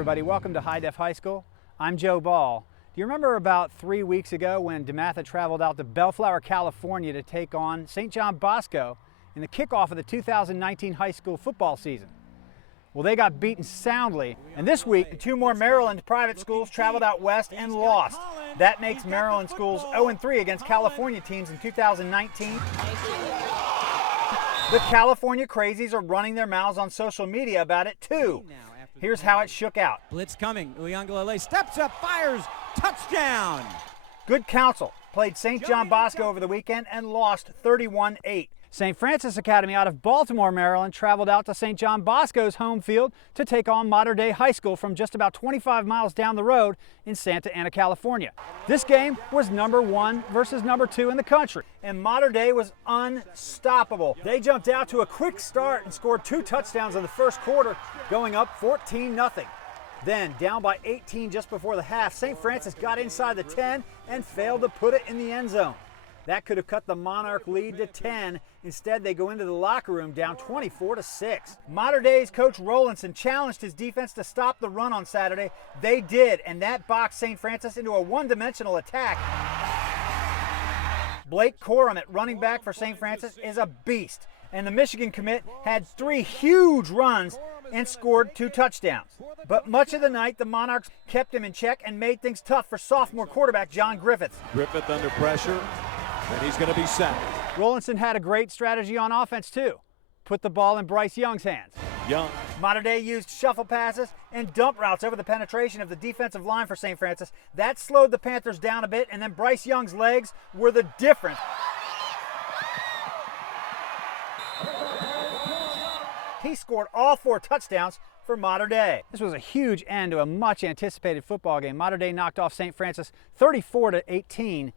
everybody, welcome to High Def High School. I'm Joe Ball. Do you remember about 3 weeks ago when DeMatha traveled out to Bellflower, California to take on St. John Bosco in the kickoff of the 2019 high school football season? Well, they got beaten soundly, and this week, 2 more Maryland private schools traveled out west and lost. That makes Maryland schools 0-3 against California teams in 2019. The California Crazies are running their mouths on social media about it too. Here's how it shook out. Blitz coming. Uyangalele steps up, fires, touchdown. Good Counsel played St. John Bosco over the weekend and lost 31-8. St. Francis Academy out of Baltimore, Maryland traveled out to St. John Bosco's home field to take on Mater Dei High School from just about 25 miles down the road in Santa Ana, California. This game was number 1 versus number 2 in the country, and Mater Dei was unstoppable. They jumped out to a quick start and scored 2 touchdowns in the first quarter, going up 14-0. Then, down by 18 just before the half, St. Francis got inside the 10 and failed to put it in the end zone. That could have cut the Monarch lead to 10. Instead, they go into the locker room down 24-6. Mater Dei's coach Rolinson challenged his defense to stop the run on Saturday. They did, and that boxed St. Francis into a one-dimensional attack. Blake Corum at running back for St. Francis is a beast, and the Michigan commit had 3 huge runs and scored 2 touchdowns. But much of the night, the Monarchs kept him in check and made things tough for sophomore quarterback John Griffith. Griffith under pressure. And he's going to be sacked. Rolinson had a great strategy on offense too. Put the ball in Bryce Young's hands. Young. Mater Dei used shuffle passes and dump routes over the penetration of the defensive line for St. Francis. That slowed the Panthers down a bit, and then Bryce Young's legs were the difference. He scored all 4 touchdowns for Mater Dei. This was a huge end to a much anticipated football game. Mater Dei knocked off St. Francis 34-18.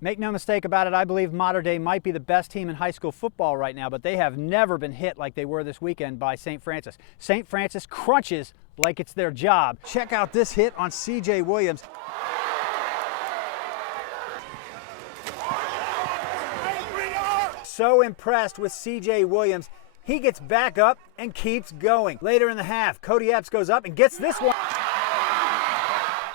Make no mistake about it, I believe Mater Dei might be the best team in high school football right now, but they have never been hit like they were this weekend by St. Francis. St. Francis crunches like it's their job. Check out this hit on C.J. Williams. So impressed with C.J. Williams, he gets back up and keeps going. Later in the half, Cody Epps goes up and gets this one.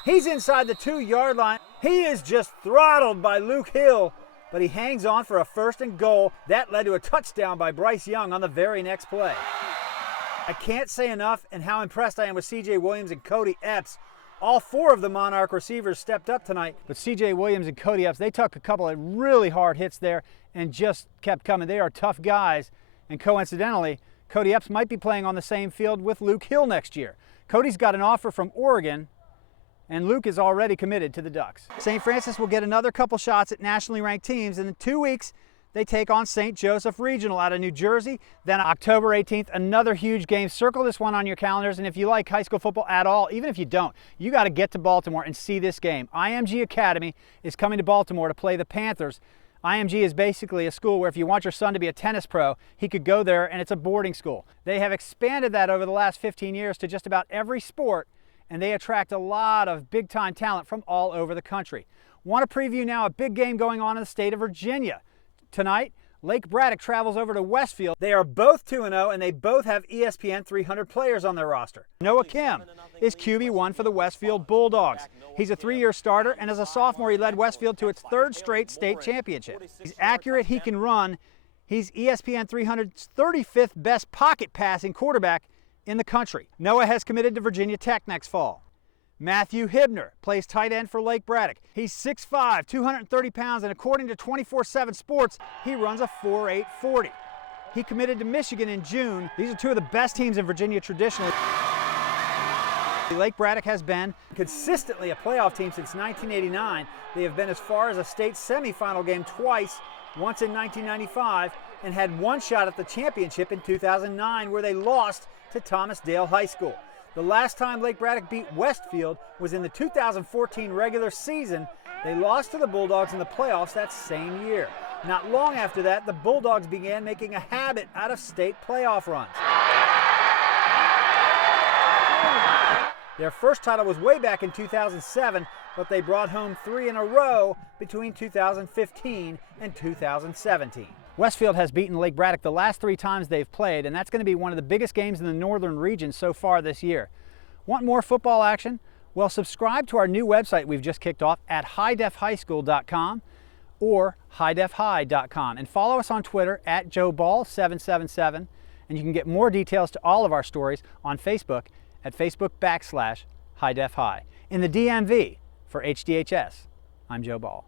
He's inside the 2-yard line. He is just throttled by Luke Hill, but he hangs on for a 1st and goal. That led to a touchdown by Bryce Young on the very next play. I can't say enough and how impressed I am with C.J. Williams and Cody Epps. All 4 of the Monarch receivers stepped up tonight, but C.J. Williams and Cody Epps, they took a couple of really hard hits there and just kept coming. They are tough guys, and coincidentally, Cody Epps might be playing on the same field with Luke Hill next year. Cody's got an offer from Oregon, and Luke is already committed to the Ducks. St. Francis will get another couple shots at nationally ranked teams, and in 2 weeks, they take on St. Joseph Regional out of New Jersey. Then October 18th, another huge game. Circle this one on your calendars, and if you like high school football at all, even if you don't, you got to get to Baltimore and see this game. IMG Academy is coming to Baltimore to play the Panthers. IMG is basically a school where if you want your son to be a tennis pro, he could go there, and it's a boarding school. They have expanded that over the last 15 years to just about every sport, and they attract a lot of big-time talent from all over the country. Want to preview now a big game going on in the state of Virginia. Tonight, Lake Braddock travels over to Westfield. They are both 2-0, and they both have ESPN 300 players on their roster. Noah Kim is QB1 for the Westfield Bulldogs. He's a 3-year starter, and as a sophomore, he led Westfield to its 3rd straight state championship. He's accurate, he can run. He's ESPN 300's 35th best pocket passing quarterback in the country. Noah has committed to Virginia Tech next fall. Matthew Hibner plays tight end for Lake Braddock. He's 6'5", 230 pounds, and according to 24/7 Sports, he runs a 4.8 40. He committed to Michigan in June. These are 2 of the best teams in Virginia traditionally. Lake Braddock has been consistently a playoff team since 1989. They have been as far as a state semifinal game twice, once in 1995, and had 1 shot at the championship in 2009, where they lost to Thomas Dale High School. The last time Lake Braddock beat Westfield was in the 2014 regular season. They lost to the Bulldogs in the playoffs that same year. Not long after that, the Bulldogs began making a habit out of state playoff runs. Their first title was way back in 2007, but they brought home 3 in a row between 2015 and 2017. Westfield has beaten Lake Braddock the last 3 times they've played, and that's going to be one of the biggest games in the northern region so far this year. Want more football action? Well, subscribe to our new website we've just kicked off at highdefhighschool.com or highdefhigh.com, and follow us on Twitter at JoeBall777, and you can get more details to all of our stories on Facebook at Facebook.com/highdefhigh. In the DMV for HDHS, I'm Joe Ball.